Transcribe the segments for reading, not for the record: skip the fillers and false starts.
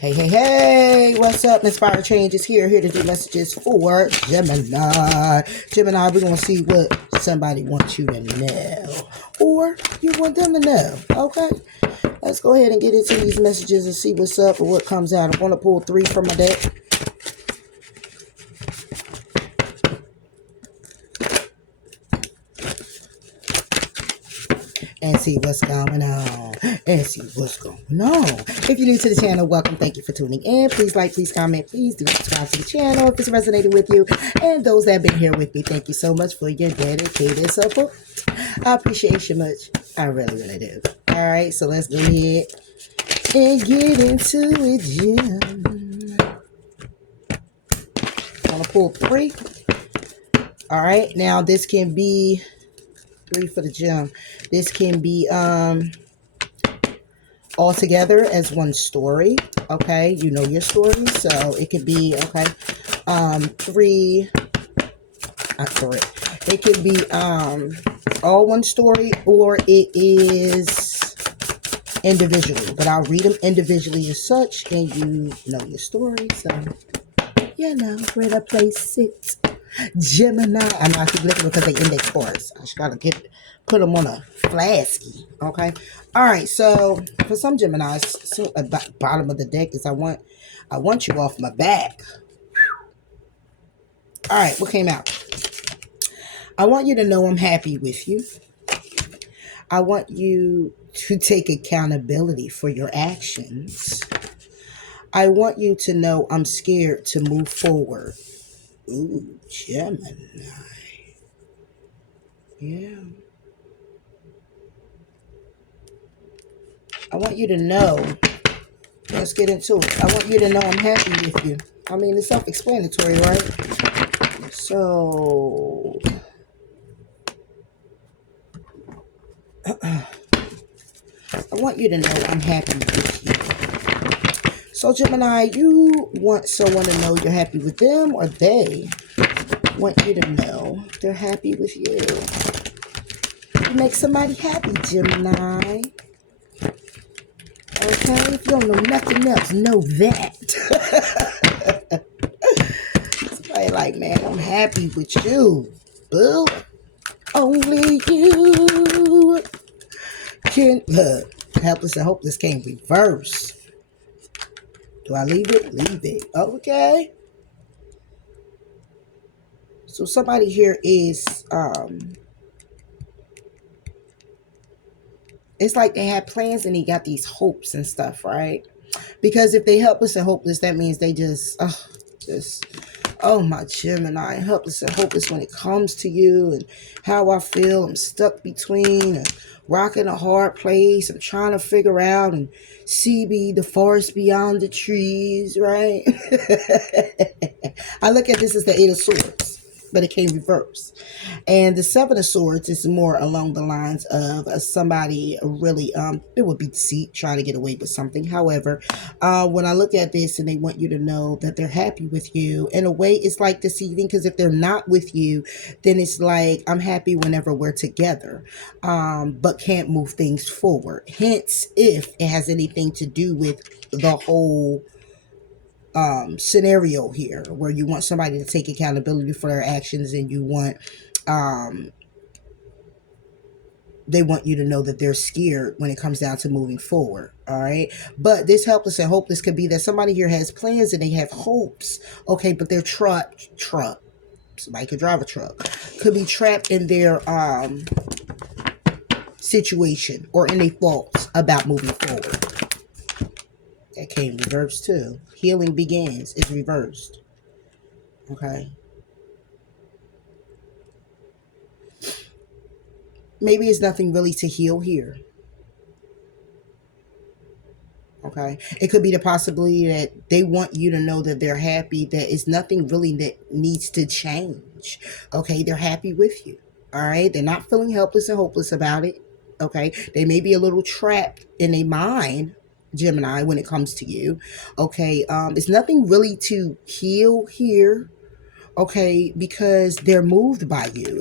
Hey, hey, hey, what's up? Inspired Change is here to do messages for Gemini. Gemini, we're going to see what somebody wants you to know, or you want them to know, okay? Let's go ahead and get into these messages and see what's up or what comes out. I'm going to pull 3 from my deck. And see what's going on. If you're new to the channel, welcome. Thank you for tuning in. Please like, please comment, please do subscribe to the channel if it's resonating with you. And those that have been here with me, thank you so much for your dedicated support. I appreciate you much. I really do. All right, so let's go ahead and get into it, Jim. I'm gonna pull 3. All right, now this can be 3 for the gem. This can be all together as one story. Okay, you know your story, so it could be 3. It could be all one story, or it is individually. But I'll read them individually as such, and you know your story. So you know where to place it. Gemini. I'm not keep looking because they index cards. I just gotta put them on a flasky. Okay. All right. So for some Geminis, so at the bottom of the deck is I want you off my back. All right. What came out? I want you to know I'm happy with you. I want you to take accountability for your actions. I want you to know I'm scared to move forward. Ooh, Gemini. Yeah. I want you to know. Let's get into it. I want you to know I'm happy with you. I mean, it's self-explanatory, right? So, I want you to know I'm happy with you. So, Gemini, you want someone to know you're happy with them, or they want you to know they're happy with you. You make somebody happy, Gemini. Okay, if you don't know nothing else, know that. Somebody like, man, I'm happy with you, boo. Only you can look. Helpless and hopeless came reverse. Do I leave it? Leave it. Okay. So somebody here is it's like they had plans and they got these hopes and stuff, right? Because if they helpless and hopeless, that means they oh, my Gemini, helpless and hopeless when it comes to you and how I feel. I'm stuck between a rock and a hard place. I'm trying to figure out and see the forest beyond the trees, right? I look at this as the 8 of Swords, but it came reverse. And the 7 of Swords is more along the lines of somebody really, it would be deceit, trying to get away with something. However, when I look at this and they want you to know that they're happy with you, in a way, it's like deceiving, because if they're not with you, then it's like, I'm happy whenever we're together, but can't move things forward. Hence, if it has anything to do with the whole scenario here, where you want somebody to take accountability for their actions, and you want they want you to know that they're scared when it comes down to moving forward. All right. But this helpless and hopeless could be that somebody here has plans and they have hopes. Okay. But they're trapped. Somebody could drive a truck. Could be trapped in their situation or in their thoughts about moving forward. That came reversed too. Healing begins. It's reversed. Okay. Maybe it's nothing really to heal here. Okay. It could be the possibility that they want you to know that they're happy, that it's nothing really that needs to change. Okay. They're happy with you. All right. They're not feeling helpless and hopeless about it. Okay. They may be a little trapped in their mind, Gemini, when it comes to you. Okay. It's nothing really to heal here. Okay, because they're moved by you.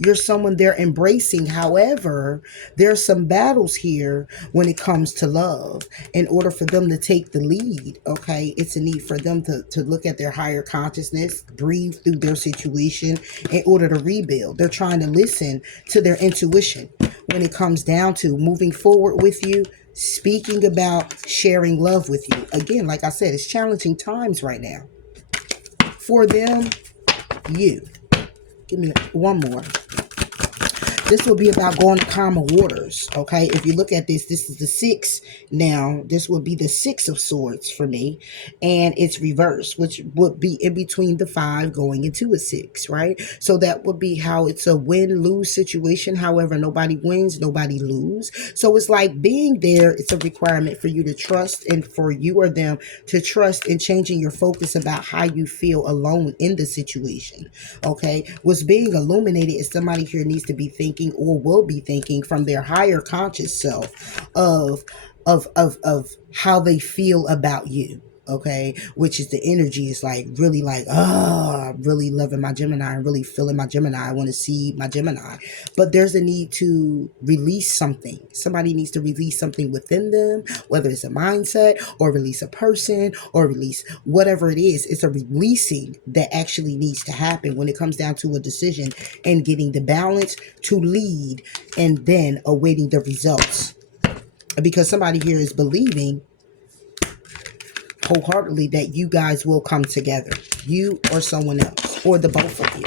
You're someone they're embracing. However, there's some battles here when it comes to love. In order for them to take the lead, okay, it's a need for them to look at their higher consciousness, breathe through their situation in order to rebuild. They're trying to listen to their intuition when it comes down to moving forward with you, speaking about sharing love with you. Again, like I said, it's challenging times right now for them. You give me one more. This will be about going to calmer waters. Okay, if you look at this is the six. Now this would be the six of swords for me, and it's reversed, which would be in between the five going into a six, right? So that would be how it's a win-lose situation. However, nobody wins, nobody lose. So it's like being there, it's a requirement for you to trust, and for you or them to trust in changing your focus about how you feel alone in the situation. Okay, what's being illuminated is somebody here needs to be thinking, or will be thinking, from their higher conscious self of how they feel about you. Okay, which is the energy is like really like, really loving my Gemini and really feeling my Gemini. I want to see my Gemini. But there's a need to release something. Somebody needs to release something within them, whether it's a mindset or release a person or release whatever it is. It's a releasing that actually needs to happen when it comes down to a decision and getting the balance to lead and then awaiting the results. Because somebody here is believing wholeheartedly that you guys will come together, you or someone else, or the both of you.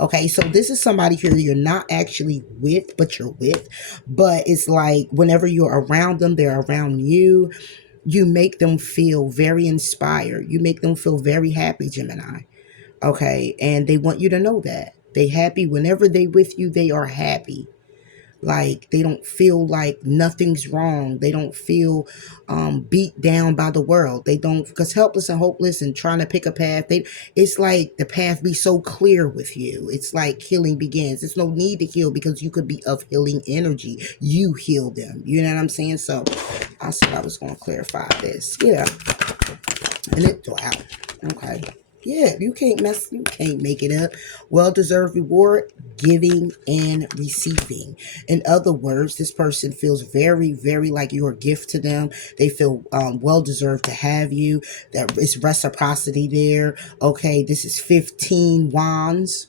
Okay, so this is somebody here you're not actually with, but you're with. But it's like whenever you're around them, they're around you. You make them feel very inspired. You make them feel very happy, Gemini. Okay, and they want you to know that. They happy whenever they with you, they are happy. Like they don't feel like nothing's wrong. They don't feel beat down by the world. They don't, because helpless and hopeless and trying to pick a path. It's like the path be so clear with you. It's like healing begins. There's no need to heal because you could be of healing energy. You heal them. You know what I'm saying? So I said I was going to clarify this. Yeah. And wow. Okay. Yeah, you can't make it up. Well-deserved reward, giving and receiving. In other words, this person feels very, very like you're a gift to them. They feel well-deserved to have you. That is reciprocity there. Okay, this is 15 wands,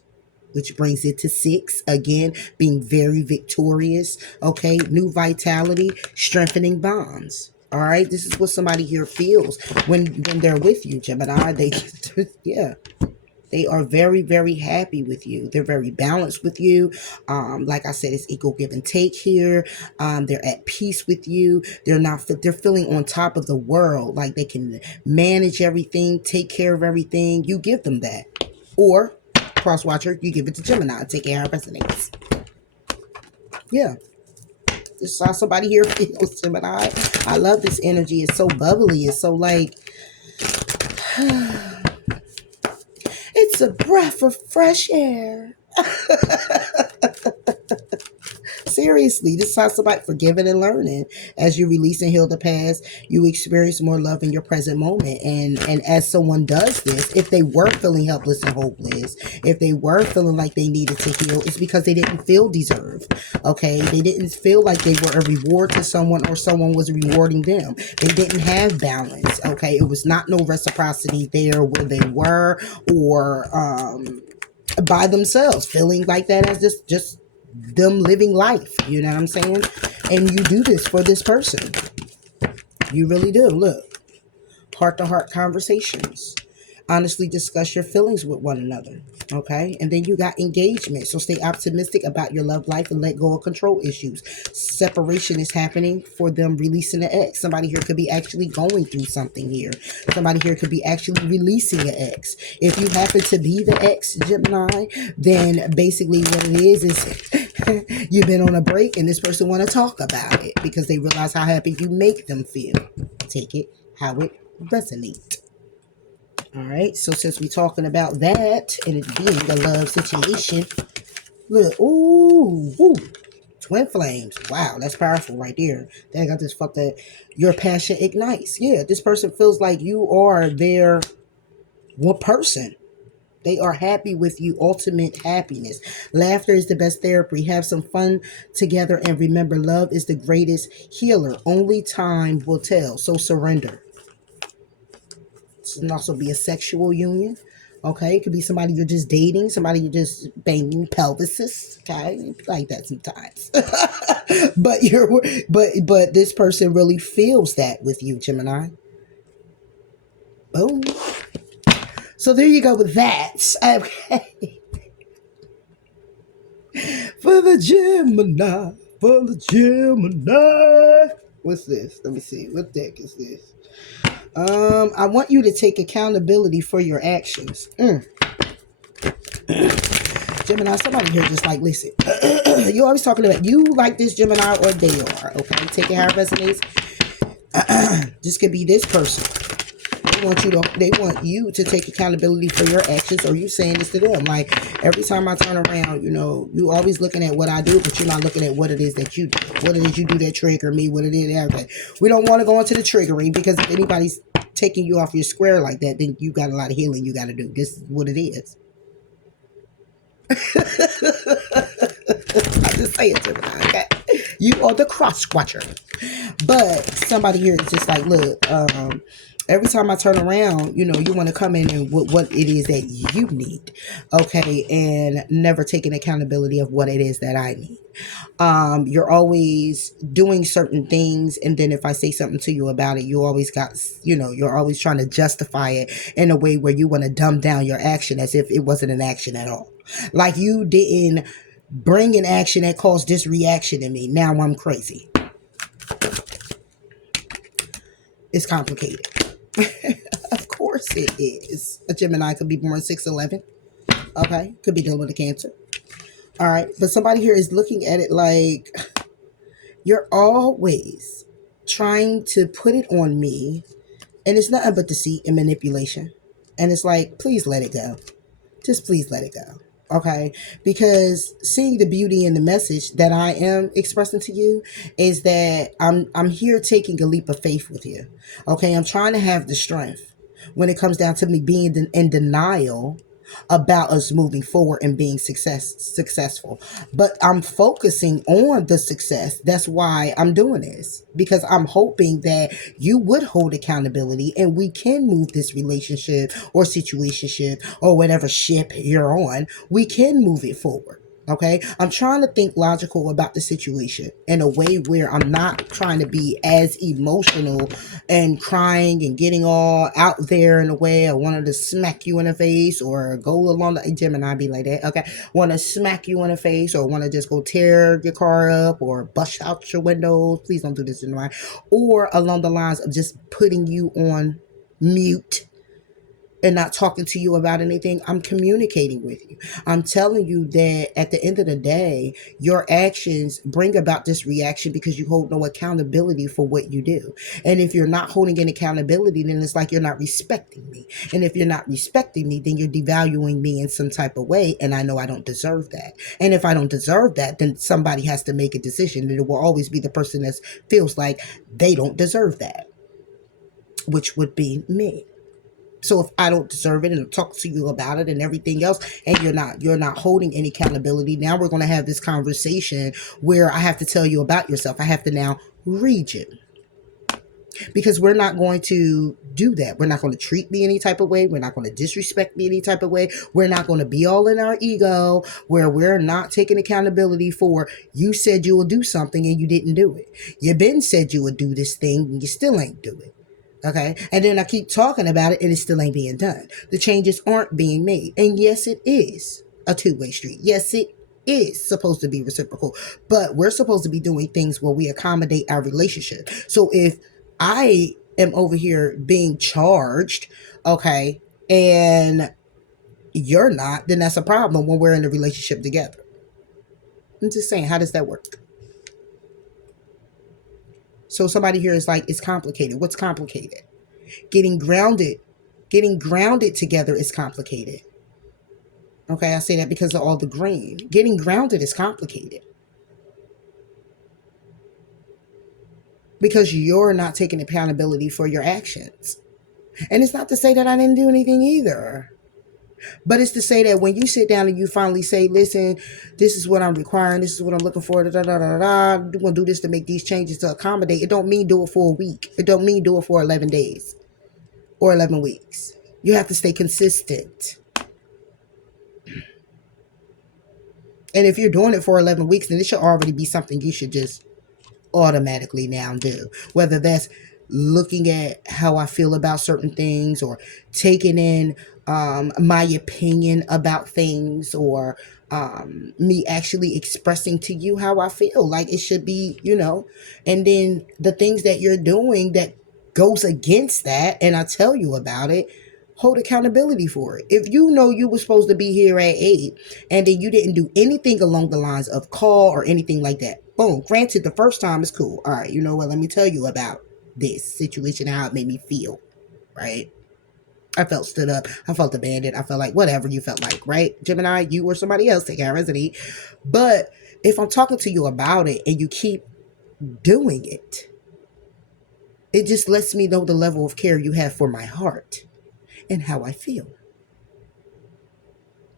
which brings it to 6. Again, being very victorious. Okay, new vitality, strengthening bonds. All right, this is what somebody here feels when they're with you, Gemini. They, yeah, they are very, very happy with you. They're very balanced with you. Like I said, it's equal give and take here. They're at peace with you. They're feeling on top of the world. Like they can manage everything, take care of everything. You give them that. Or, cross watcher, you give it to Gemini. Take care of how it resonates. Yeah. Just saw somebody here feels Gemini. I love this energy. It's so bubbly. It's so like, it's a breath of fresh air. Seriously, this is how somebody forgiving and learning. As you release and heal the past, you experience more love in your present moment. And as someone does this, if they were feeling helpless and hopeless, if they were feeling like they needed to heal, it's because they didn't feel deserved. Okay, they didn't feel like they were a reward to someone or someone was rewarding them. They didn't have balance. Okay, it was not no reciprocity there where they were, or by themselves, feeling like that as just them living life. You know what I'm saying? And you do this for this person. You really do. Look, heart-to-heart conversations. Honestly discuss your feelings with one another. Okay? And then you got engagement. So stay optimistic about your love life and let go of control issues. Separation is happening for them, releasing the ex. Somebody here could be actually going through something here. Somebody here could be actually releasing an ex. If you happen to be the ex, Gemini, then basically what it is you've been on a break and this person want to talk about it because they realize how happy you make them feel. Take it how it resonates. All right, so since we're talking about that and it being a love situation, look, ooh, twin flames. Wow, that's powerful right there. Dang, I just felt that your passion ignites. Yeah, this person feels like you are their one person. They are happy with you, ultimate happiness. Laughter is the best therapy. Have some fun together and remember, love is the greatest healer. Only time will tell. So surrender. This can also be a sexual union. Okay, it could be somebody you're just dating, somebody you're just banging pelvises. Okay, like that sometimes. but but this person really feels that with you, Gemini. Boom. So there you go with that. Okay. For the Gemini. For the Gemini. What's this? Let me see. What deck is this? I want you to take accountability for your actions. Gemini, somebody here just like, listen, you're always talking about you like this Gemini or they are. Okay, take it how it resonates. This could be this person. They want you to take accountability for your actions, or you saying this to them. Like every time I turn around, you always looking at what I do, but you're not looking at what it is that you do. What it is you do that trigger me, what it is everything. We don't want to go into the triggering because if anybody's taking you off your square like that, then you got a lot of healing you got to do. This is what it is. I just say it to me, okay? You are the cross watcher. But somebody here is just like, look, every time I turn around, you want to come in and what it is that you need, okay, and never taking accountability of what it is that I need. You're always doing certain things, and then if I say something to you about it, you're always trying to justify it in a way where you want to dumb down your action as if it wasn't an action at all. Like you didn't bring an action that caused this reaction in me. Now I'm crazy. It's complicated. Of course it is. A Gemini could be born 6/11. Okay. Could be dealing with a Cancer. All right. But somebody here is looking at it like you're always trying to put it on me. And it's nothing but deceit and manipulation. And it's like, please let it go. Just please let it go. Okay, because seeing the beauty in the message that I am expressing to you is that I'm here taking a leap of faith with you. Okay, I'm trying to have the strength when it comes down to me being in denial about us moving forward and being successful. But I'm focusing on the success. That's why I'm doing this, because I'm hoping that you would hold accountability and we can move this relationship or situationship or whatever ship you're on. We can move it forward. Okay, I'm trying to think logical about the situation in a way where I'm not trying to be as emotional and crying and getting all out there in a way I wanted to smack you in the face or go along the Gemini be like that. Okay, want to smack you in the face or want to just go tear your car up or bust out your windows. Please don't do this, Gemini. Or along the lines of just putting you on mute and not talking to you about anything. I'm communicating with you. I'm telling you that at the end of the day, your actions bring about this reaction because you hold no accountability for what you do. And if you're not holding any accountability, then it's like you're not respecting me. And if you're not respecting me, then you're devaluing me in some type of way. And I know I don't deserve that. And if I don't deserve that, then somebody has to make a decision. And it will always be the person that feels like they don't deserve that, which would be me. So if I don't deserve it and talk to you about it and everything else, and you're not holding any accountability, now we're going to have this conversation where I have to tell you about yourself. I have to now read you, because we're not going to do that. We're not going to treat me any type of way. We're not going to disrespect me any type of way. We're not going to be all in our ego where we're not taking accountability for you said you will do something and you didn't do it. You been said you would do this thing and you still ain't do it. Okay. And then I keep talking about it and it still ain't being done. The changes aren't being made. And yes, it is a two-way street. Yes, it is supposed to be reciprocal, but we're supposed to be doing things where we accommodate our relationship. So if I am over here being charged, okay, and you're not, then that's a problem when we're in a relationship together. I'm just saying, how does that work? So somebody here is like, it's complicated. What's complicated? Getting grounded together is complicated. Okay, I say that because of all the green. Getting grounded is complicated because you're not taking accountability for your actions. And it's not to say that I didn't do anything either. But it's to say that when you sit down and you finally say, listen, this is what I'm requiring, this is what I'm looking for, da da da da da, I'm gonna do this to make these changes to accommodate. It don't mean do it for a week. It don't mean do it for 11 days or 11 weeks. You have to stay consistent. And if you're doing it for 11 weeks, then it should already be something you should just automatically now do. Whether that's looking at how I feel about certain things, or taking in my opinion about things, or me actually expressing to you how I feel. Like it should be, and then the things that you're doing that goes against that, and I tell you about it, hold accountability for it. If you know you were supposed to be here at 8 and then you didn't do anything along the lines of call or anything like that, boom, granted, the first time is cool. All right, you know what? Let me tell you about this situation, how it made me feel, right? I felt stood up. I felt abandoned. I felt like whatever you felt like, right? Gemini, you or somebody else, take our residence. But if I'm talking to you about it and you keep doing it, it just lets me know the level of care you have for my heart and how I feel.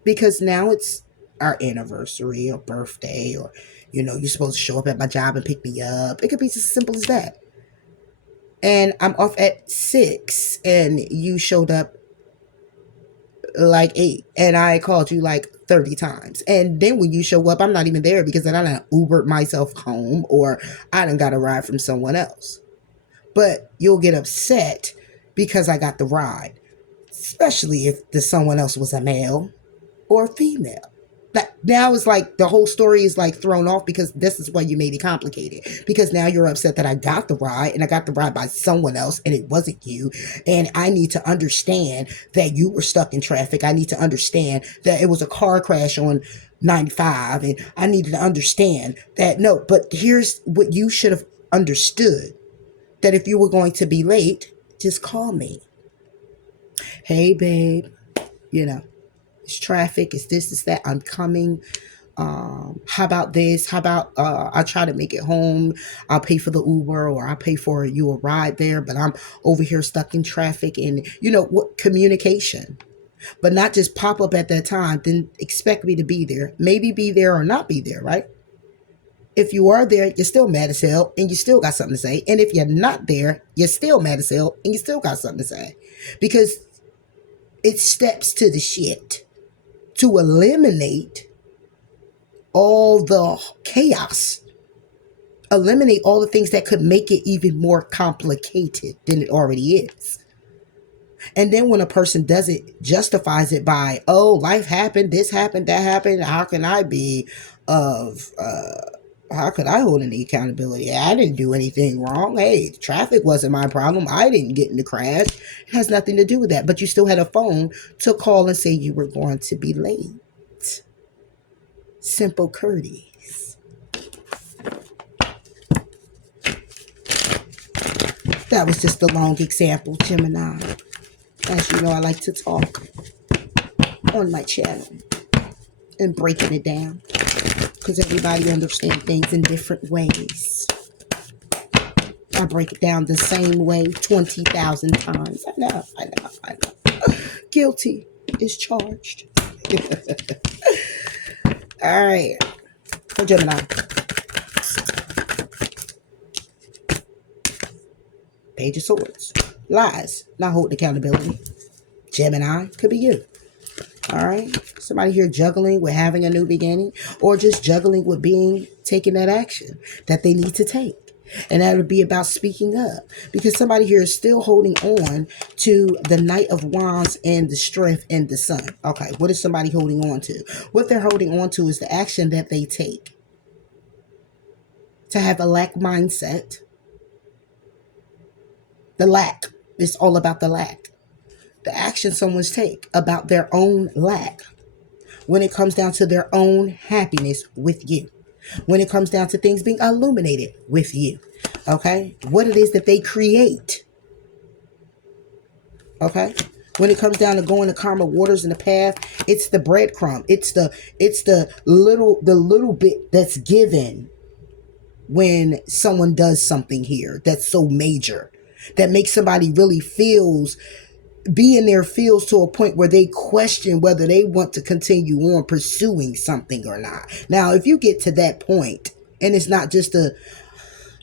Because now it's our anniversary or birthday, or, you're supposed to show up at my job and pick me up. It could be just as simple as that. And I'm off at 6 and you showed up like 8 and I called you like 30 times. And then when you show up, I'm not even there because then I done Ubered myself home, or I done got a ride from someone else. But you'll get upset because I got the ride, especially if the someone else was a male or a female. That now it's like the whole story is like thrown off, because this is why you made it complicated. Because now you're upset that I got the ride, and I got the ride by someone else and it wasn't you. And I need to understand that you were stuck in traffic. I need to understand that it was a car crash on 95, and I needed to understand that no, but here's what you should have understood, that if you were going to be late, just call me. Hey babe, it's traffic, it's this, it's that, I'm coming. How about this? How about I try to make it home, I'll pay for the Uber, or I'll pay for you a ride there, but I'm over here stuck in traffic. And what communication, but not just pop up at that time, then expect me to be there. Maybe be there or not be there, right? If you are there, you're still mad as hell and you still got something to say. And if you're not there, you're still mad as hell and you still got something to say. Because it steps to the shit to eliminate all the chaos, eliminate all the things that could make it even more complicated than it already is. And then when a person does it, justifies it by, oh, life happened, this happened, that happened, how can I be how could I hold any accountability? I didn't do anything wrong. Hey, traffic wasn't my problem. I didn't get in the crash. It has nothing to do with that. But you still had a phone to call and say you were going to be late. Simple courteous. That was just a long example, Gemini. As you know, I like to talk on my channel and breaking it down, because everybody understands things in different ways. I break it down the same way 20,000 times. I know. Guilty is charged. All right. For Gemini. Page of Swords. Lies. Not holding accountability. Gemini. Could be you. All right. Somebody here juggling with having a new beginning, or just juggling with taking that action that they need to take. And that would be about speaking up, because somebody here is still holding on to the Knight of Wands and the Strength and the Sun. Okay. What is somebody holding on to? What they're holding on to is the action that they take to have a lack mindset. The lack. It's all about the lack. The action someone's take about their own lack when it comes down to their own happiness with you, when it comes down to things being illuminated with you. Okay, what it is that they create. Okay, when it comes down to going to karma waters in the path, it's the breadcrumb, it's the little bit that's given when someone does something here that's so major, that makes somebody really feels be in their fields to a point where they question whether they want to continue on pursuing something or not. Now, if you get to that point, and it's not just oh,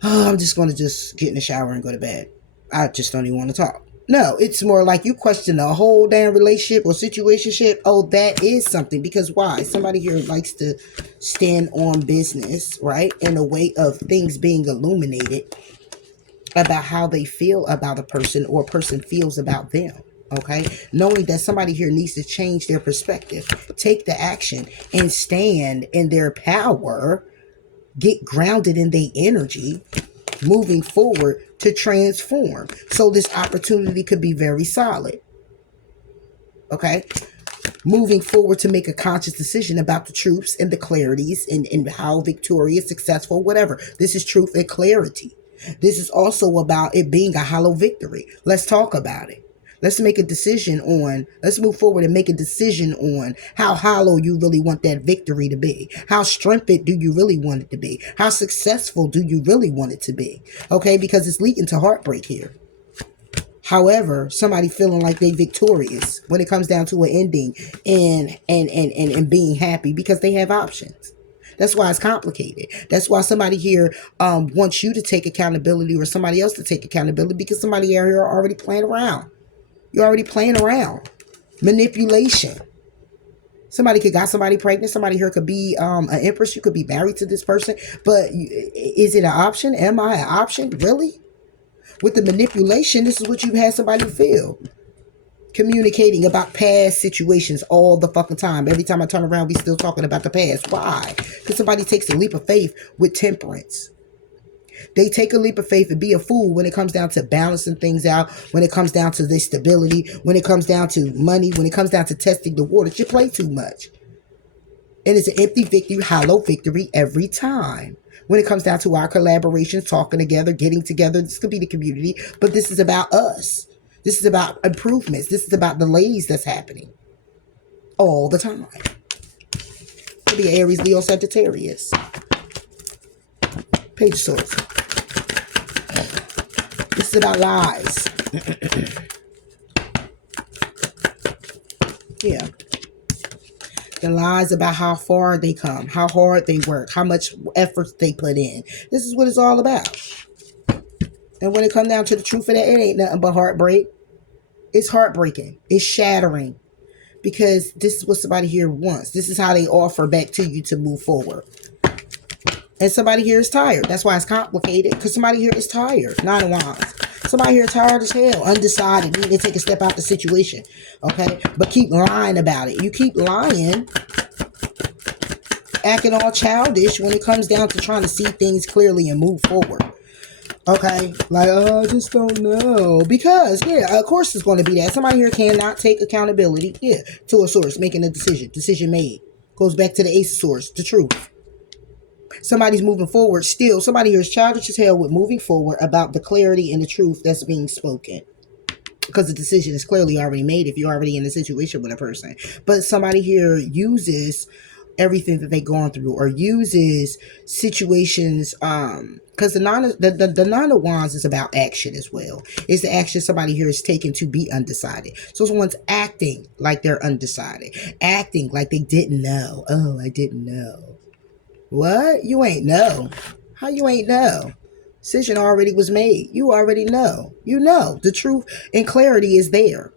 I'm just going to just get in the shower and go to bed. I just don't even want to talk. No, it's more like you question the whole damn relationship or situationship. Oh, that is something. Because why? Somebody here likes to stand on business, right? In a way of things being illuminated about how they feel about a person or a person feels about them. Okay, knowing that somebody here needs to change their perspective, take the action, and stand in their power, get grounded in their energy, moving forward to transform. So this opportunity could be very solid. Okay, moving forward to make a conscious decision about the truths and the clarities and how victorious, successful, whatever. This is truth and clarity. This is also about it being a hollow victory. Let's talk about it. Let's make a decision on, let's move forward and make a decision on how hollow you really want that victory to be. How strengthened do you really want it to be? How successful do you really want it to be? Okay, because it's leading to heartbreak here. However, somebody feeling like they victorious when it comes down to an ending and being happy because they have options. That's why it's complicated. That's why somebody here wants you to take accountability or somebody else to take accountability because somebody here are already playing around. You're already playing around. Manipulation. Somebody could got somebody pregnant. Somebody here could be an empress. You could be married to this person. But is it an option? Am I an option? Really? With the manipulation, this is what you had somebody feel. Communicating about past situations all the fucking time. Every time I turn around, we still talking about the past. Why? Because somebody takes a leap of faith with temperance. They take a leap of faith and be a fool when it comes down to balancing things out, when it comes down to their stability, when it comes down to money, when it comes down to testing the waters. You play too much. And it's an empty victory, hollow victory every time. When it comes down to our collaborations, talking together, getting together, this could be the community, but this is about us. This is about improvements. This is about delays that's happening all the time. Could be Aries, Leo, Sagittarius. Page source. This is about lies. Yeah. The lies about how far they come, how hard they work, how much effort they put in. This is what it's all about. And when it comes down to the truth of that, it ain't nothing but heartbreak. It's heartbreaking. It's shattering. Because this is what somebody here wants. This is how they offer back to you to move forward. And somebody here is tired. That's why it's complicated. Because somebody here is tired. Nine of Wands. Somebody here tired as hell. Undecided. Need to take a step out the situation. Okay? But keep lying about it. You keep lying. Acting all childish when it comes down to trying to see things clearly and move forward. Okay? Like, oh, I just don't know. Because, yeah, of course it's going to be that. Somebody here cannot take accountability. Yeah. To a source. Making a decision. Decision made. Goes back to the Ace of Swords. The truth. Somebody's moving forward still. Somebody here is childish as hell with moving forward about the clarity and the truth that's being spoken. Because the decision is clearly already made if you're already in a situation with a person. But somebody here uses everything that they've gone through or uses situations because the nine of wands is about action as well. It's the action somebody here is taking to be undecided. So someone's acting like they're undecided, acting like they didn't know. Oh, I didn't know. What? You ain't know. How you ain't know? Decision already was made. You already know. You know. The truth and clarity is there.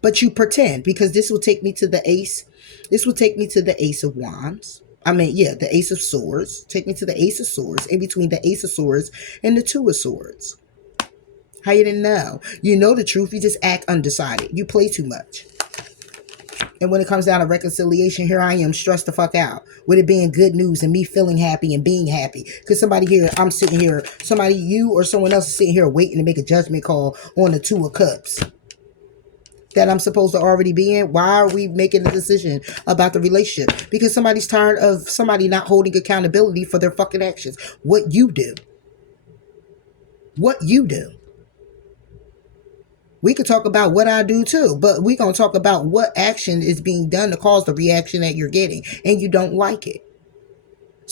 But you pretend, because this will take me to the ace. This will take me to the Ace of Wands. I mean, yeah, the Ace of Swords. Take me to the Ace of Swords. In between the Ace of Swords and the Two of Swords. How you didn't know? You know the truth. You just act undecided. You play too much. And when it comes down to reconciliation, here I am stressed the fuck out with it being good news and me feeling happy and being happy. Because somebody here, I'm sitting here, somebody, you or someone else is sitting here waiting to make a judgment call on the Two of Cups that I'm supposed to already be in. Why are we making a decision about the relationship? Because somebody's tired of somebody not holding accountability for their fucking actions. What you do. What you do. We could talk about what I do too, but we're going to talk about what action is being done to cause the reaction that you're getting, and you don't like it.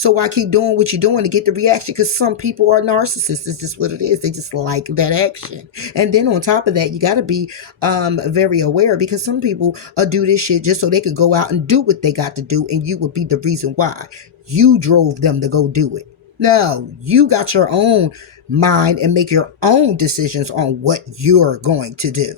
So why keep doing what you're doing to get the reaction? Because some people are narcissists. It's just what it is. They just like that action. And then on top of that, you got to be very aware, because some people do this shit just so they could go out and do what they got to do, and you would be the reason why. You drove them to go do it. No, you got your own mind and make your own decisions on what you're going to do.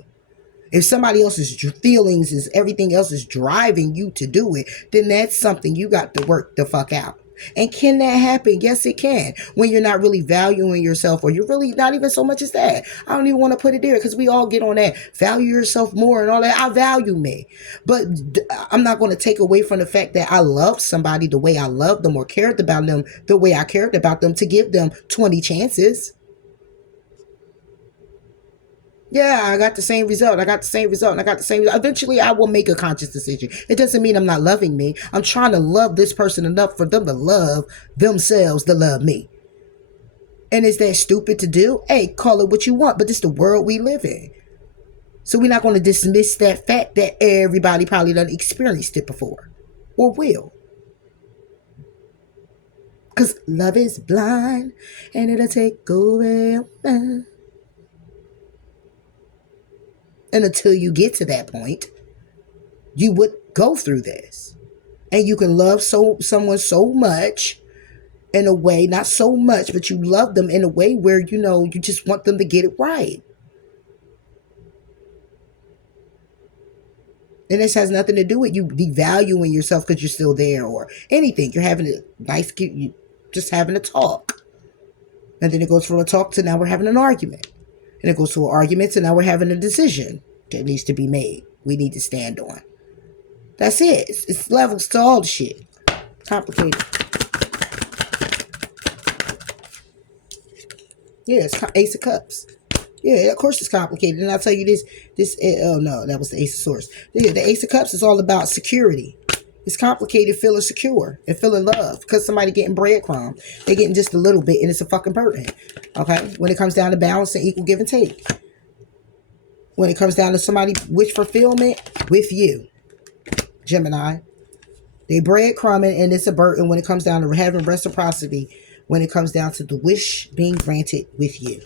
If somebody else's feelings is everything else is driving you to do it, then that's something you got to work the fuck out. And can that happen? Yes, it can. When you're not really valuing yourself, or you're really not even so much as that. I don't even want to put it there, because we all get on that. Value yourself more and all that. I value me. But I'm not going to take away from the fact that I love somebody the way I love them, or cared about them the way I cared about them, to give them 20 chances. Yeah, I got the same result. I got the same result. And I got the same result. Eventually, I will make a conscious decision. It doesn't mean I'm not loving me. I'm trying to love this person enough for them to love themselves to love me. And is that stupid to do? Hey, call it what you want, but this is the world we live in. So we're not going to dismiss that fact that everybody probably done experienced it before, or will. Because love is blind, and it'll take over. And until you get to that point, you would go through this. And you can love someone so much in a way, not so much, but you love them in a way where, you just want them to get it right. And this has nothing to do with you devaluing yourself because you're still there or anything. You're having a nice, you just having a talk. And then it goes from a talk to now we're having an argument. And it goes to an argument to now we're having a decision that needs to be made. We need to stand on. That's it. It's levels to all the shit. Complicated. Yeah, it's Ace of Cups. Yeah, of course it's complicated. And I'll tell you oh no, that was the Ace of Swords. Yeah, the Ace of Cups is all about security. It's complicated feeling secure and feeling love, because somebody getting breadcrumb. They're getting just a little bit and it's a fucking burden. Okay? When it comes down to balance and equal give and take. When it comes down to somebody wish fulfillment with you, Gemini. They breadcrumbing and it's a burden when it comes down to having reciprocity, when it comes down to the wish being granted with you.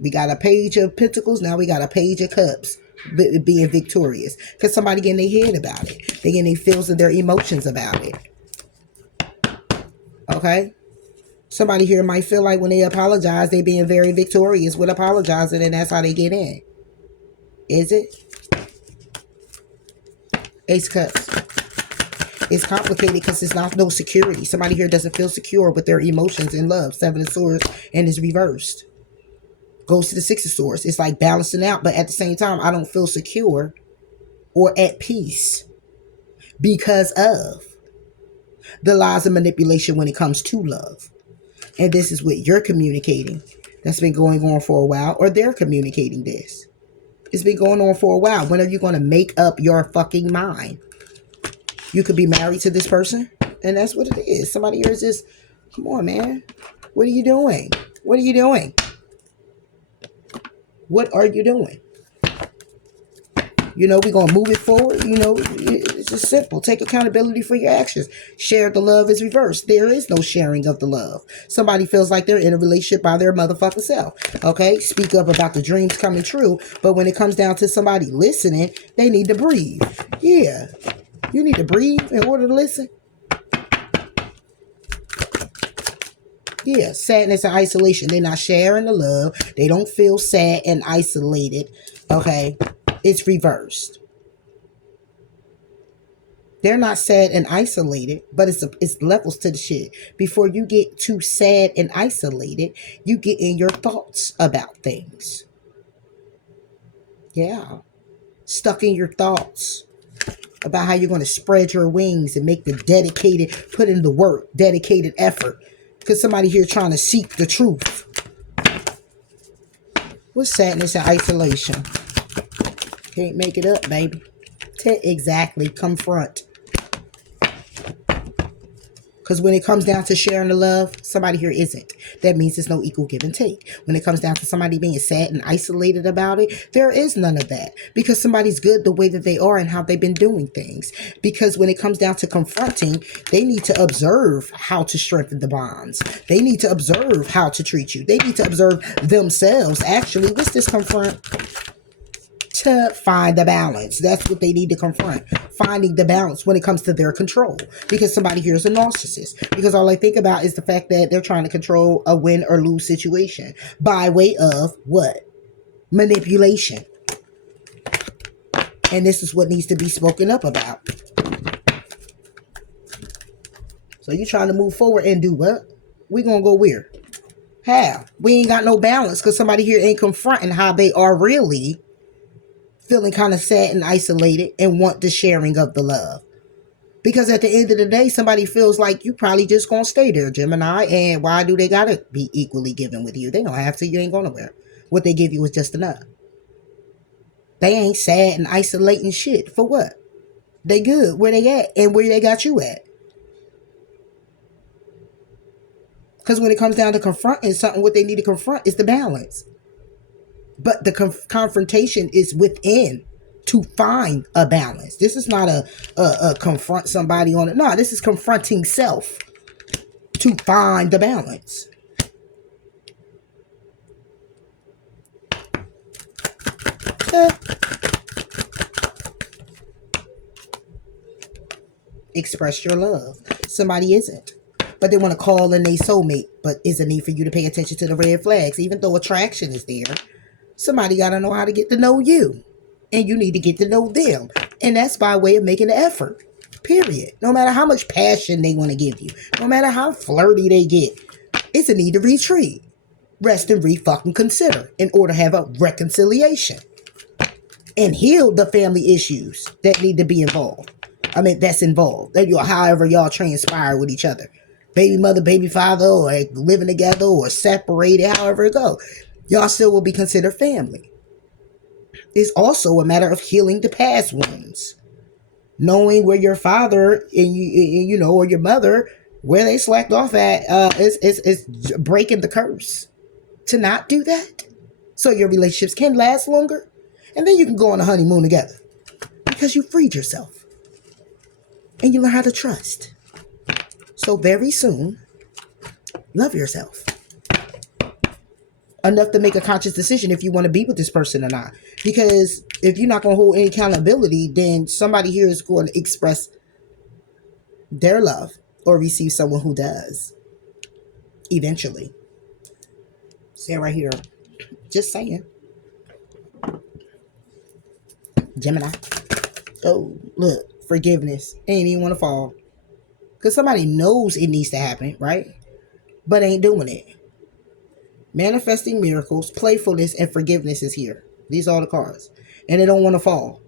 We got a page of pentacles. Now we got a page of cups. Being victorious, because somebody getting their head about it. They getting their feels and their emotions about it. Okay? Somebody here might feel like when they apologize, they being very victorious with apologizing, and that's how they get in. Is it? Ace Cups. It's complicated because it's not no security. Somebody here doesn't feel secure with their emotions and love. Seven of Swords, and it's reversed. Goes to the Six of Swords. It's like balancing out, but at the same time, I don't feel secure or at peace because of the lies and manipulation when it comes to love. And this is what you're communicating. That's been going on for a while, or they're communicating this. It's been going on for a while. When are you going to make up your fucking mind? You could be married to this person, and that's what it is. Somebody here is just, come on, man. What are you doing? What are you doing? What are you doing? We're going to move it forward. It's just simple. Take accountability for your actions. Share the love is reversed. There is no sharing of the love. Somebody feels like they're in a relationship by their motherfucking self. Okay? Speak up about the dreams coming true. But when it comes down to somebody listening, they need to breathe. Yeah. You need to breathe in order to listen. Yeah, sadness and isolation. They're not sharing the love. They don't feel sad and isolated. Okay? It's reversed. They're not sad and isolated, but it's levels to the shit. Before you get too sad and isolated, you get in your thoughts about things. Yeah. Stuck in your thoughts about how you're going to spread your wings and make put in the work, dedicated effort. Because somebody here trying to seek the truth. What's sadness and isolation? Can't make it up, baby. Exactly. Confront. Because when it comes down to sharing the love, somebody here isn't. That means there's no equal give and take. When it comes down to somebody being sad and isolated about it, there is none of that. Because somebody's good the way that they are and how they've been doing things. Because when it comes down to confronting, they need to observe how to strengthen the bonds. They need to observe how to treat you. They need to observe themselves. Actually, what's this confront? To find the balance. That's what they need to confront. Finding the balance when it comes to their control. Because somebody here is a narcissist. Because all I think about is the fact that they're trying to control a win or lose situation. By way of what? Manipulation. And this is what needs to be spoken up about. So you're trying to move forward and do what? We gonna go where? How? We ain't got no balance because somebody here ain't confronting how they are really feeling kind of sad and isolated and want the sharing of the love. Because at the end of the day, somebody feels like you probably just gonna stay there, Gemini, and why do they gotta be equally given with you? They don't have to. You ain't going nowhere. What they give you is just enough. They ain't sad and isolating shit. For what? They good where they at and where they got you at. Because when it comes down to confronting something, what they need to confront is the balance. But the confrontation is within to find a balance. This is not a confront somebody on it. No, this is confronting self to find the balance. Express your love. Somebody isn't. But they want to call in a soulmate. But is a need for you to pay attention to the red flags. Even though attraction is there, somebody got to know how to get to know you. And you need to get to know them. And that's by way of making the effort. Period. No matter how much passion they want to give you. No matter how flirty they get. It's a need to retreat. Rest and re-fucking consider. In order to have a reconciliation. And heal the family issues that need to be involved. I mean, that's involved. However y'all transpire with each other. Baby mother, baby father, or living together, or separated, however it go. Y'all still will be considered family. It's also a matter of healing the past wounds. Knowing where your father and you know, or your mother, where they slacked off at, is breaking the curse. To not do that. So your relationships can last longer. And then you can go on a honeymoon together. Because you freed yourself. And you learn how to trust. So very soon, love yourself. Enough to make a conscious decision if you want to be with this person or not. Because if you're not going to hold any accountability, then somebody here is going to express their love or receive someone who does. Eventually. Say it right here. Just saying. Gemini. Oh, look. Forgiveness. Ain't even want to fall. Because somebody knows it needs to happen, right? But ain't doing it. Manifesting miracles, playfulness, and forgiveness is here. These are all the cards. And they don't want to fall.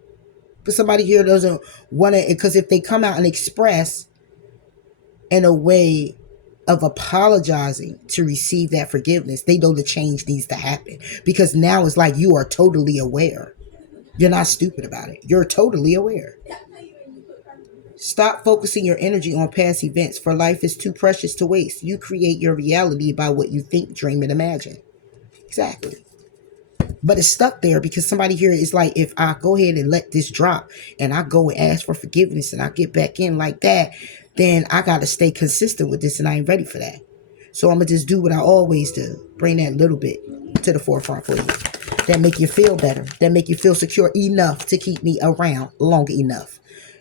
Because somebody here doesn't want to, because if they come out and express in a way of apologizing to receive that forgiveness, they know the change needs to happen. Because now it's like you are totally aware. You're not stupid about it. You're totally aware. Stop focusing your energy on past events, for life is too precious to waste. You create your reality by what you think, dream, and imagine. Exactly. But it's stuck there because somebody here is like, if I go ahead and let this drop and I go and ask for forgiveness and I get back in like that, then I got to stay consistent with this and I ain't ready for that. So I'm going to just do what I always do. Bring that little bit to the forefront for you. That make you feel better. That make you feel secure enough to keep me around long enough.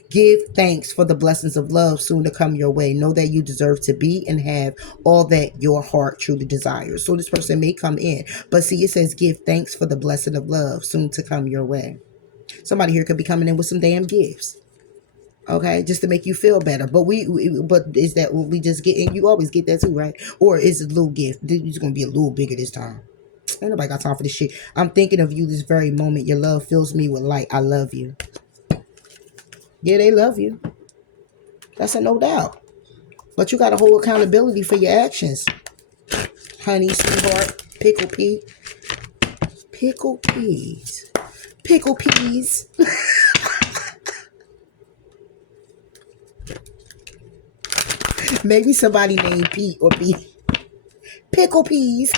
Give thanks for the blessings of love soon to come your way. Know that you deserve to be and have all that your heart truly desires. So this person may come in. But see, it says give thanks for the blessing of love soon to come your way. Somebody here could be coming in with some damn gifts. Okay, just to make you feel better. But but is that what we just get? And you always get that too, right? Or is it a little gift? It's going to be a little bigger this time. Ain't nobody got time for this shit. I'm thinking of you this very moment. Your love fills me with light. I love you. Yeah, they love you. That's a no doubt. But you got to hold accountability for your actions. Honey, sweetheart, pickle pea. Pickle peas. Pickle peas. Maybe somebody named Pete or Pete. Pickle peas.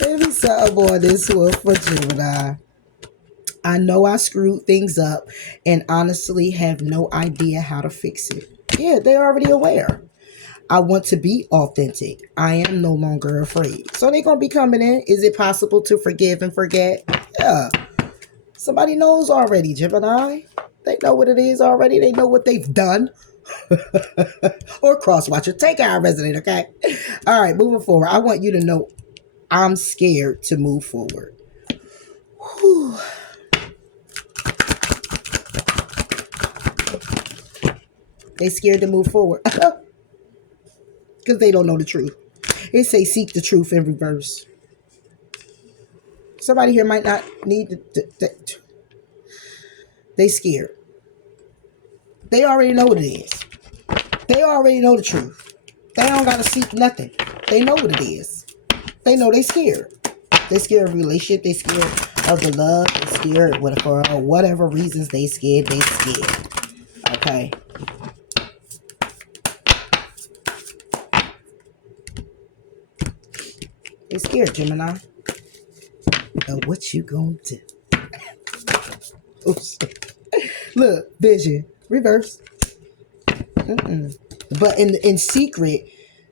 Maybe something on this one for Gemini. I know I screwed things up and honestly have no idea how to fix it. Yeah, they're already aware. I want to be authentic. I am no longer afraid. So they're going to be coming in. Is it possible to forgive and forget? Yeah. Somebody knows already, Gemini. They know what it is already. They know what they've done. Or cross-watcher. Take our resident, okay? All right, moving forward. I want you to know I'm scared to move forward. Whew. They scared to move forward. Because they don't know the truth. It say seek the truth in reverse. Somebody here might not need they scared. They already know what it is. They already know the truth. They don't got to seek nothing. They know what it is. They know they scared. They scared of relationship. They scared of the love. They scared for whatever reasons they scared. They scared. Okay. They scared, Gemini. Now what you gonna do? Oops. Look, vision. Reverse. But in secret,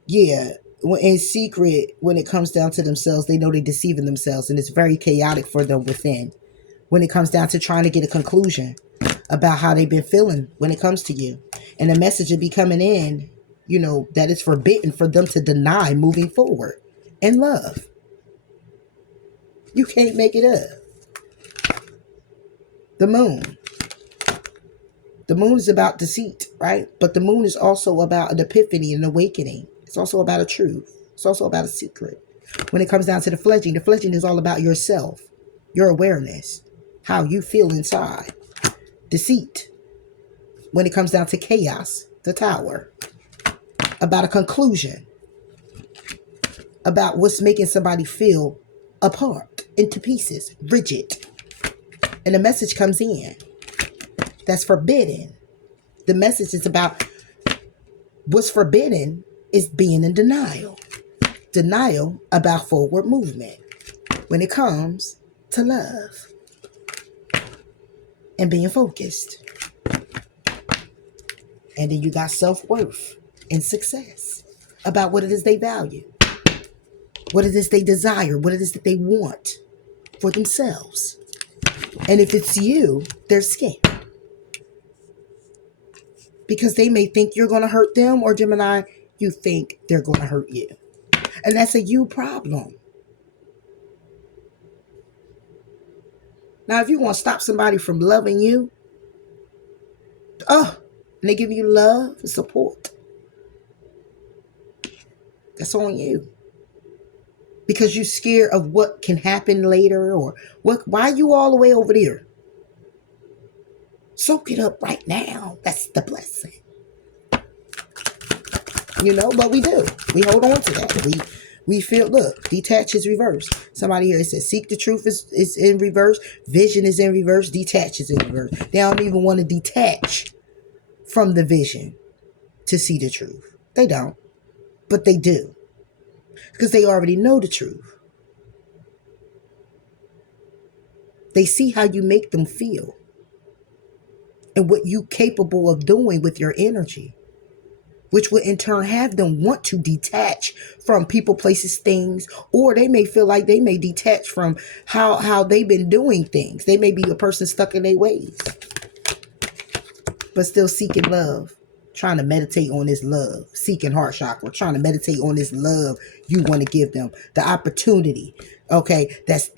yeah, in secret, when it comes down to themselves, they know they're deceiving themselves, and it's very chaotic for them within. When it comes down to trying to get a conclusion about how they've been feeling when it comes to you, and the message will be coming in, that it's forbidden for them to deny moving forward in love. You can't make it up. The moon. The moon is about deceit, right? But the moon is also about an epiphany, an awakening. It's also about a truth. It's also about a secret. When it comes down to the fledgling is all about yourself, your awareness, how you feel inside. Deceit. When it comes down to chaos, the tower. About a conclusion. About what's making somebody feel apart, into pieces, rigid. And the message comes in. That's forbidden. The message is about what's forbidden is being in denial. Denial about forward movement when it comes to love and being focused. And then you got self-worth and success about what it is they value, what it is they desire, what it is that they want for themselves. And if it's you, they're scared. Because they may think you're going to hurt them, or Gemini, you think they're going to hurt you. And that's a you problem. Now, if you want to stop somebody from loving you, and they give you love and support, that's on you. Because you're scared of what can happen later, or why are you all the way over there? Soak it up right now. That's the blessing. But we do. We hold on to that. We feel, look, detach is reverse. Somebody here says seek the truth is in reverse. Vision is in reverse. Detach is in reverse. They don't even want to detach from the vision to see the truth. They don't. But they do. Because they already know the truth. They see how you make them feel. And what you're capable of doing with your energy. Which would in turn have them want to detach from people, places, things. Or they may feel like they may detach from how they've been doing things. They may be a person stuck in their ways. But still seeking love. Trying to meditate on this love. Seeking heart chakra. Trying to meditate on this love you want to give them. The opportunity. Okay, that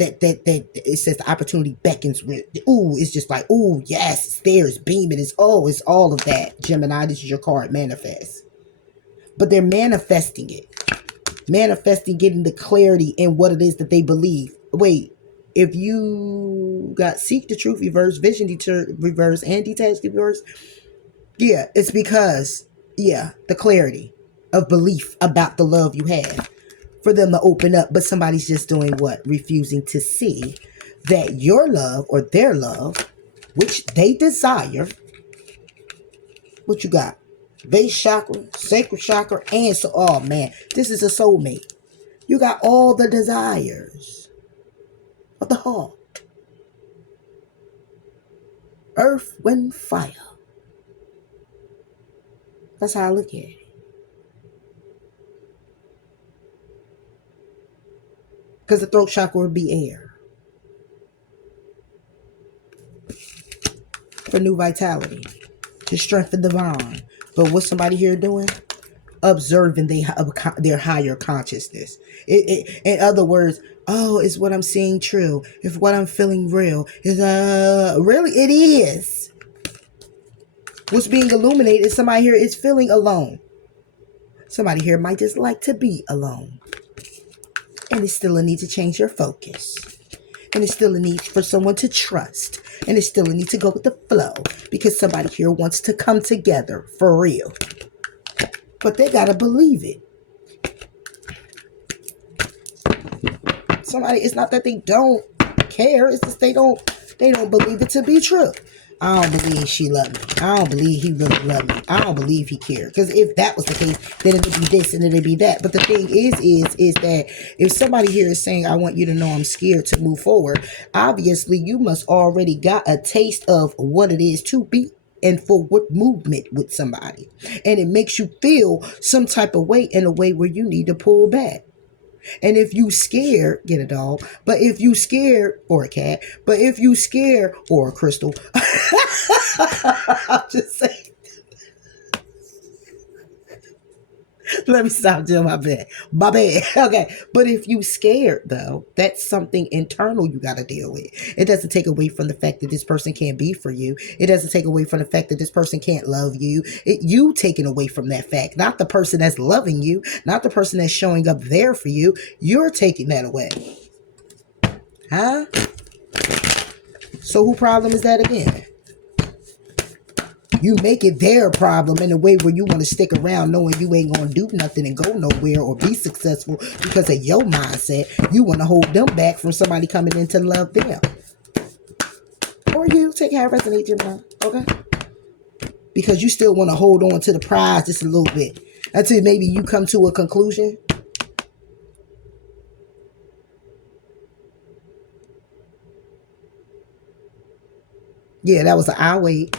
it says the opportunity beckons with. Ooh, it's just like, ooh, yes, it's there, it's beaming, it's all of that. Gemini, this is your card, manifest. But they're manifesting it. Manifesting, getting the clarity in what it is that they believe. Wait, if you got seek the truth reverse, vision reverse, and detach reverse, yeah, it's because, the clarity of belief about the love you have. For them to open up, but somebody's just doing what? Refusing to see that your love or their love, which they desire, what you got? base chakra, sacral chakra, and so, oh man, this is a soulmate. You got all the desires of the heart. Earth, wind, fire. That's how I look at it. Because the throat chakra would be air. For new vitality. To strengthen the bond. But what's somebody here doing? Observing their higher consciousness. In other words, oh, is what I'm seeing true? If what I'm feeling real? Is really? It is. What's being illuminated is somebody here is feeling alone. Somebody here might just like to be alone. And it's still a need to change your focus. And it's still a need for someone to trust. And it's still a need to go with the flow. Because somebody here wants to come together for real. But they gotta believe it. Somebody, it's not that they don't care. It's just they don't believe it to be true. I don't believe she loved me. I don't believe he really loved me. I don't believe he cared. Because if that was the case, then it would be this and it would be that. But the thing is that if somebody here is saying, I want you to know I'm scared to move forward, obviously you must already got a taste of what it is to be and for what movement with somebody. And it makes you feel some type of way in a way where you need to pull back. And if you scared, get a dog. But if you scared, or a cat. But if you scared, or a crystal. I'm just saying. Let me stop doing my bad. My bad. Okay. But if you scared, though, that's something internal you got to deal with. It doesn't take away from the fact that this person can't be for you. It doesn't take away from the fact that this person can't love you. You taking away from that fact. Not the person that's loving you. Not the person that's showing up there for you. You're taking that away. Huh? So whose problem is that again? You make it their problem in a way where you want to stick around knowing you ain't going to do nothing and go nowhere or be successful because of your mindset. You want to hold them back from somebody coming in to love them. Or you take how it resonates, Gemini. Okay? Because you still want to hold on to the prize just a little bit until maybe you come to a conclusion. Yeah, that was an I wait.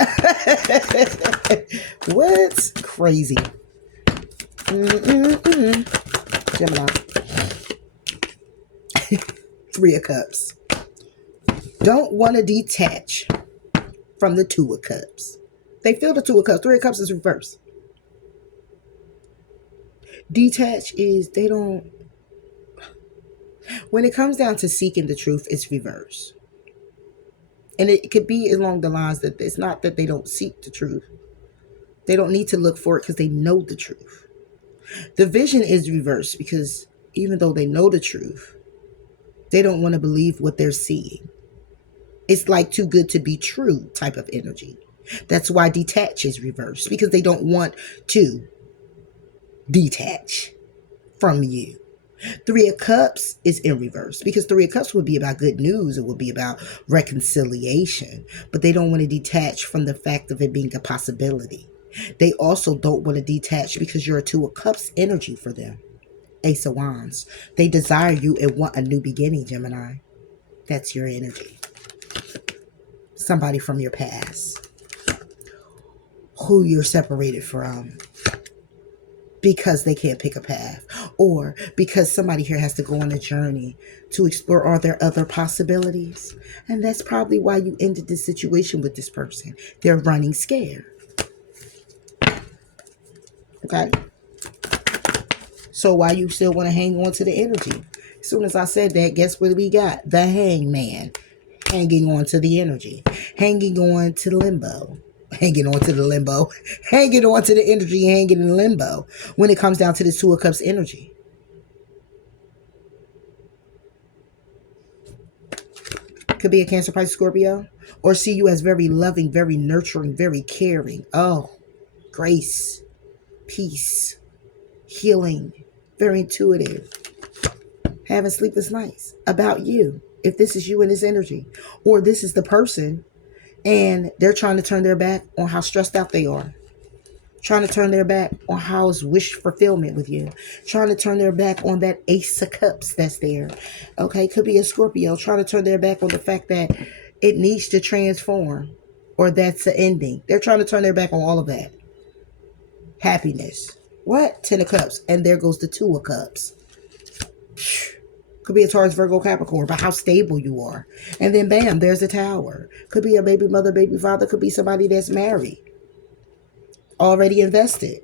What's crazy? Gemini. 3 of Cups. Don't want to detach from the 2 of Cups. They feel the 2 of Cups. 3 of Cups is reverse. Detach is they don't. When it comes down to seeking the truth, it's reverse. And it could be along the lines that it's not that they don't seek the truth. They don't need to look for it because they know the truth. The vision is reversed because even though they know the truth, they don't want to believe what they're seeing. It's like too good to be true type of energy. That's why detach is reversed because they don't want to detach from you. 3 of Cups is in reverse because 3 of Cups would be about good news. It would be about reconciliation, but they don't want to detach from the fact of it being a possibility. They also don't want to detach because you're a 2 of Cups energy for them. Ace of Wands. They desire you and want a new beginning, Gemini. That's your energy. Somebody from your past who you're separated from because they can't pick a path, or because somebody here has to go on a journey to explore, are there other possibilities? And that's probably why you ended this situation with this person. They're running scared. Okay? So why you still want to hang on to the energy? As soon as I said that, guess what we got? The hangman. Hanging on to the energy. Hanging on to limbo. Hanging on to the limbo. Hanging on to the energy. Hanging in limbo. When it comes down to this 2 of Cups energy. Could be a Cancer, Pisces, Scorpio. Or see you as very loving, very nurturing, very caring. Oh, grace, peace, healing, very intuitive. Having sleepless nights about you. If this is you and this energy. Or this is the person and they're trying to turn their back on how stressed out they are. Trying to turn their back on how's wish fulfillment with you. Trying to turn their back on that Ace of Cups that's there. Okay, could be a Scorpio. Trying to turn their back on the fact that it needs to transform or that's the ending. They're trying to turn their back on all of that. Happiness. What? 10 of Cups. And there goes the 2 of Cups. Could be a Taurus, Virgo, Capricorn, but how stable you are. And then bam, there's the Tower. Could be a baby mother, baby father. Could be somebody that's married. Already invested.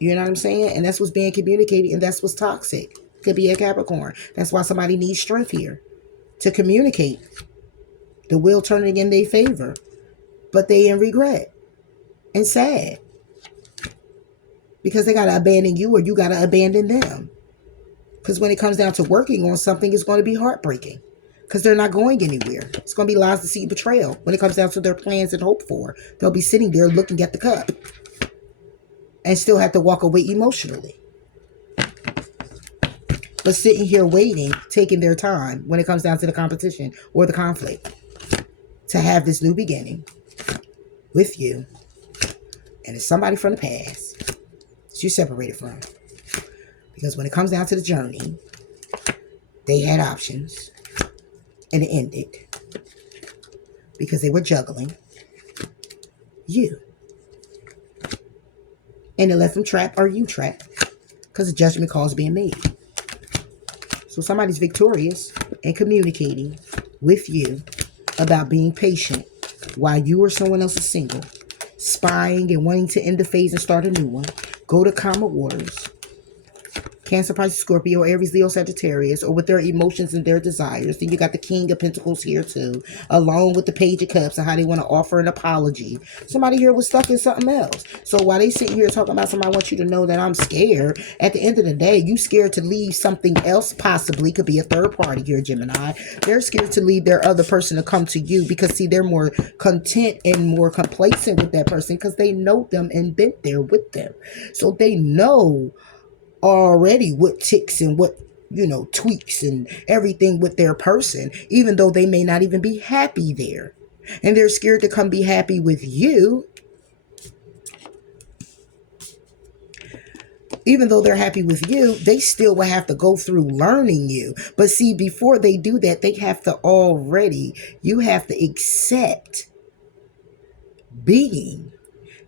You know what I'm saying? And that's what's being communicated, and that's what's toxic. Could be a Capricorn. That's why somebody needs strength here to communicate. The wheel turning in their favor, but they in regret and sad because they got to abandon you or you got to abandon them. Because when it comes down to working on something, it's going to be heartbreaking because they're not going anywhere. It's going to be lies, deceit, betrayal when it comes down to their plans and hope for. They'll be sitting there looking at the cup and still have to walk away emotionally. But sitting here waiting, taking their time when it comes down to the competition or the conflict to have this new beginning with you. And it's somebody from the past that you separated from. Because when it comes down to the journey, they had options and it ended because they were juggling you. And it left them trapped or you trapped because the judgment call is being made. So somebody's victorious and communicating with you about being patient while you or someone else is single, spying and wanting to end the phase and start a new one. Go to calmer waters. Cancer, Pisces, Scorpio, Aries, Leo, Sagittarius, or with their emotions and their desires. Then you got the King of Pentacles here too, along with the Page of Cups and how they want to offer an apology. Somebody here was stuck in something else. So while they sitting here talking about somebody, I want you to know that I'm scared. At the end of the day, you scared to leave something else, possibly could be a third party here, Gemini. They're scared to leave their other person to come to you because see, they're more content and more complacent with that person because they know them and been there with them. So they know already what ticks and what, tweaks and everything with their person, even though they may not even be happy there. And they're scared to come be happy with you, even though they're happy with you, they still will have to go through learning you. But see, before they do that, you have to accept being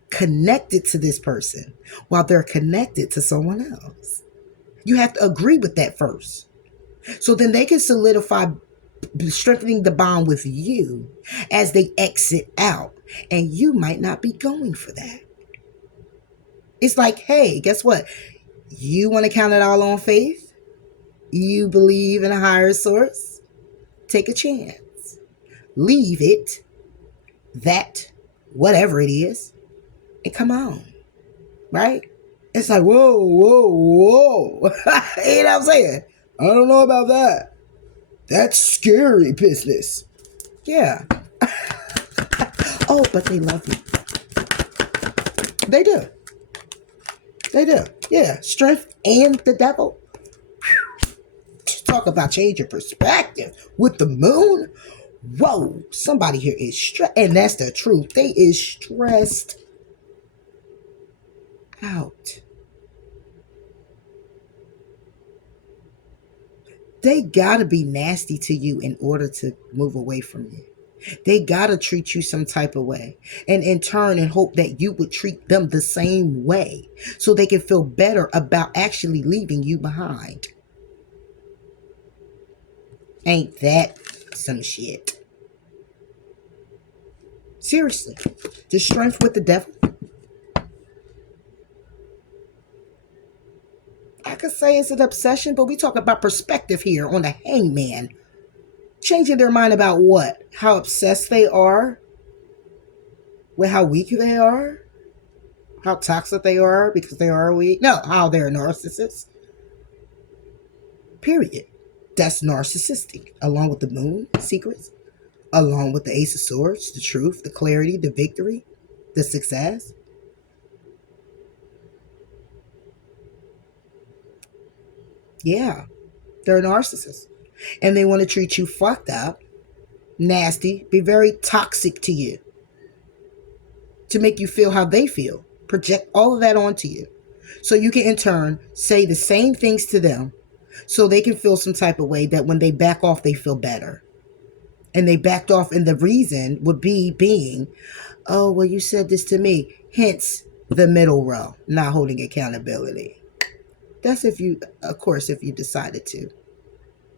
connected to this person while they're connected to someone else. You have to agree with that first. So then they can solidify strengthening the bond with you as they exit out. And you might not be going for that. It's like, hey, guess what? You want to count it all on faith? You believe in a higher source? Take a chance. Leave it, that, whatever it is, and come on. Right? It's like, whoa. You know what I'm saying? I don't know about that. That's scary business. Yeah. Oh, but they love you. They do. Yeah. Strength and the devil. Talk about change your perspective with the moon. Whoa. Somebody here is stressed. And that's the truth. They is stressed out. They gotta be nasty to you in order to move away from you. They gotta treat you some type of way, and in turn and hope that you would treat them the same way so they can feel better about actually leaving you behind. Ain't that some shit? Seriously. The strength with the devil. I could say it's an obsession, but we talk about perspective here on the Hangman. Changing their mind about what? How obsessed they are with how weak they are? How toxic they are because they are weak? No, how they're narcissists. Period. That's narcissistic. Along with the moon, secrets. Along with the Ace of Swords, the truth, the clarity, the victory, the success. Yeah, they're narcissists. And they want to treat you fucked up, nasty, be very toxic to you, to make you feel how they feel. Project all of that onto you. So you can in turn say the same things to them so they can feel some type of way that when they back off, they feel better. And they backed off, and the reason would be being, oh, well, you said this to me. Hence the middle row, not holding accountability. That's if you, of course, if you decided to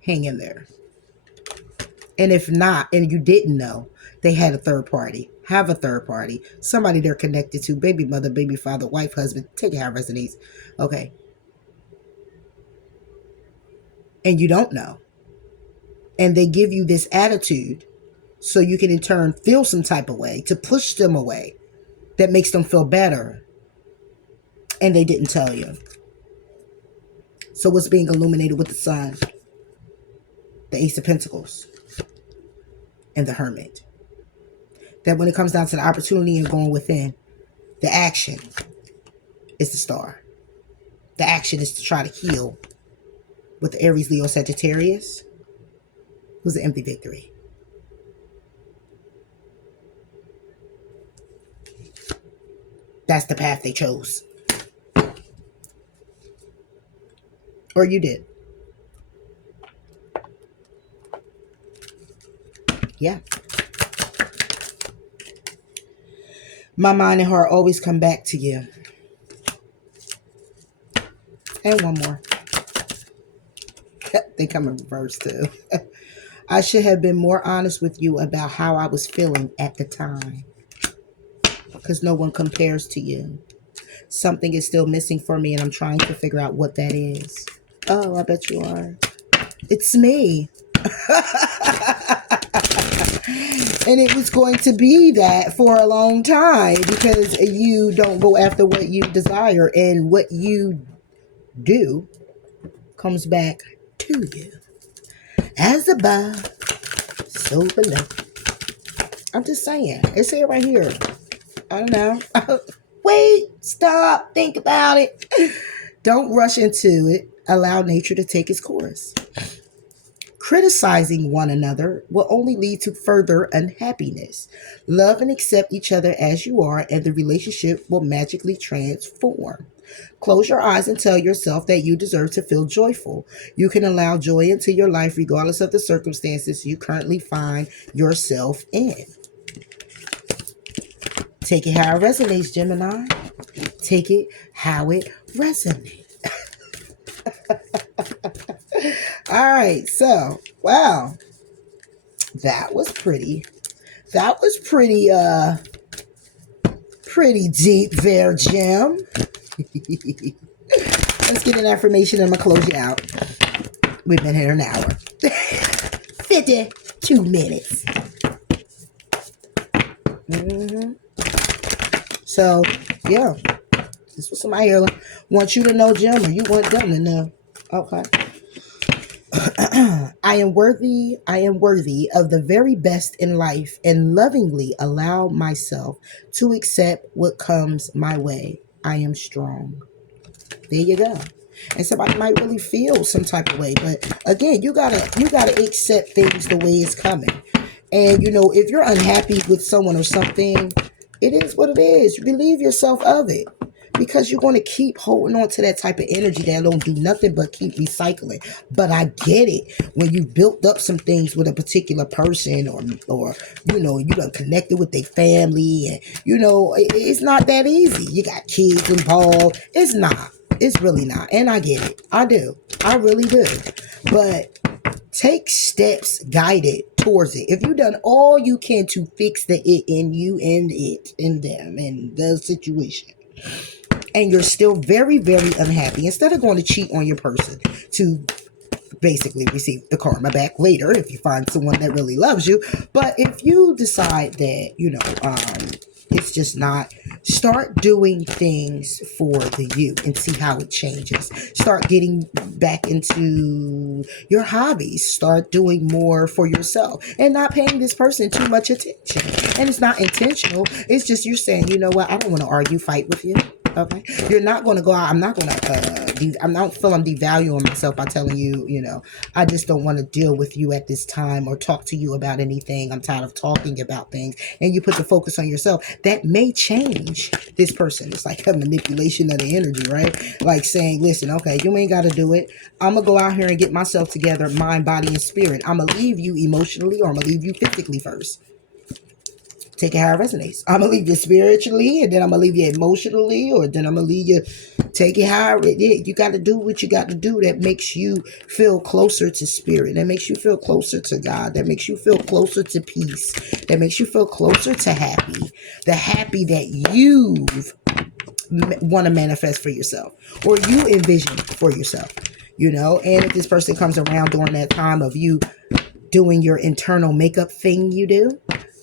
hang in there. And if not, and you didn't know, they had a third party. Have a third party. Somebody they're connected to. Baby mother, baby father, wife, husband. Take it how it resonates. Okay. And you don't know. And they give you this attitude so you can in turn feel some type of way to push them away that makes them feel better. And they didn't tell you. So what's being illuminated with the sun? The Ace of Pentacles and the Hermit. That when it comes down to the opportunity and going within, the action is the star. The action is to try to heal with the Aries, Leo, Sagittarius. It was an empty victory. That's the path they chose. Or you did. Yeah. My mind and heart always come back to you. And one more. They come in reverse too. I should have been more honest with you about how I was feeling at the time. Because no one compares to you. Something is still missing for me and I'm trying to figure out what that is. Oh, I bet you are. It's me. And it was going to be that for a long time because you don't go after what you desire, and what you do comes back to you. As above, so below. I'm just saying. It's here right here. I don't know. Wait, stop, think about it. Don't rush into it. Allow nature to take its course. Criticizing one another will only lead to further unhappiness. Love and accept each other as you are, and the relationship will magically transform. Close your eyes and tell yourself that you deserve to feel joyful. You can allow joy into your life regardless of the circumstances you currently find yourself in. Take it how it resonates, Gemini. Take it how it resonates. All right, so, wow. That was pretty. That was pretty deep there, Gem. Let's get an affirmation and I'm going to close you out. We've been here an hour. 52 minutes. So, yeah. This was somebody here wants you to know, Gem, or you want them to know. Okay. I am worthy of the very best in life and lovingly allow myself to accept what comes my way. I am strong. There you go. And somebody might really feel some type of way, but again, you gotta accept things the way it's coming. And you know, if you're unhappy with someone or something, it is what it is. Relieve yourself of it. Because you're going to keep holding on to that type of energy that don't do nothing but keep recycling. But I get it. When you built up some things with a particular person or you know, you done connected with their family and, you know, it's not that easy. You got kids involved. It's not. It's really not. And I get it. I do. I really do. But take steps guided towards it. If you've done all you can to fix the it in you and it in them and the situation, and you're still very, very unhappy, instead of going to cheat on your person to basically receive the karma back later if you find someone that really loves you, but if you decide that, you know, it's just not, start doing things for the you and see how it changes. Start getting back into your hobbies. Start doing more for yourself and not paying this person too much attention. And it's not intentional. It's just you're saying, you know what, I don't want to argue, fight with you. Okay, you're not going to go out. I'm not going to. I don't feel I'm devaluing myself by telling you. I just don't want to deal with you at this time or talk to you about anything. I'm tired of talking about things, and you put the focus on yourself. That may change this person. It's like a manipulation of the energy, right? Like saying, "Listen, okay, you ain't got to do it. I'm gonna go out here and get myself together, mind, body, and spirit. I'm gonna leave you emotionally, or I'm gonna leave you physically first." Take it how it resonates. I'm gonna leave you spiritually, and then I'm gonna leave you emotionally, or then I'm gonna leave you. Take it how it is. You got to do what you got to do. That makes you feel closer to spirit. That makes you feel closer to God. That makes you feel closer to peace. That makes you feel closer to happy. The happy that you want to manifest for yourself, or you envision for yourself. And if this person comes around during that time of you doing your internal makeup thing you do,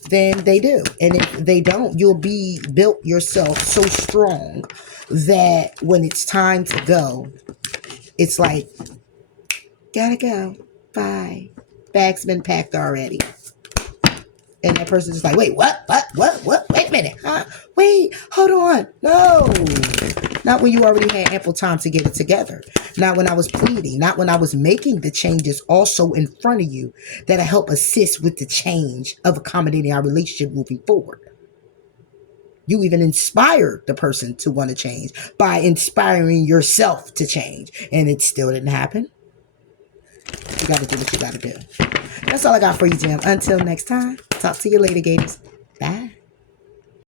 then they do. And if they don't, you'll be built yourself so strong that when it's time to go, it's like, gotta go. Bye. Bag's been packed already. And that person's just like, wait, what? Wait a minute. Huh? Wait, hold on. No. Not when you already had ample time to get it together. Not when I was pleading. Not when I was making the changes also in front of you that'll help assist with the change of accommodating our relationship moving forward. You even inspired the person to want to change by inspiring yourself to change. And it still didn't happen. You got to do what you got to do. That's all I got for you, Jim. Until next time, talk to you later, Gators. Bye.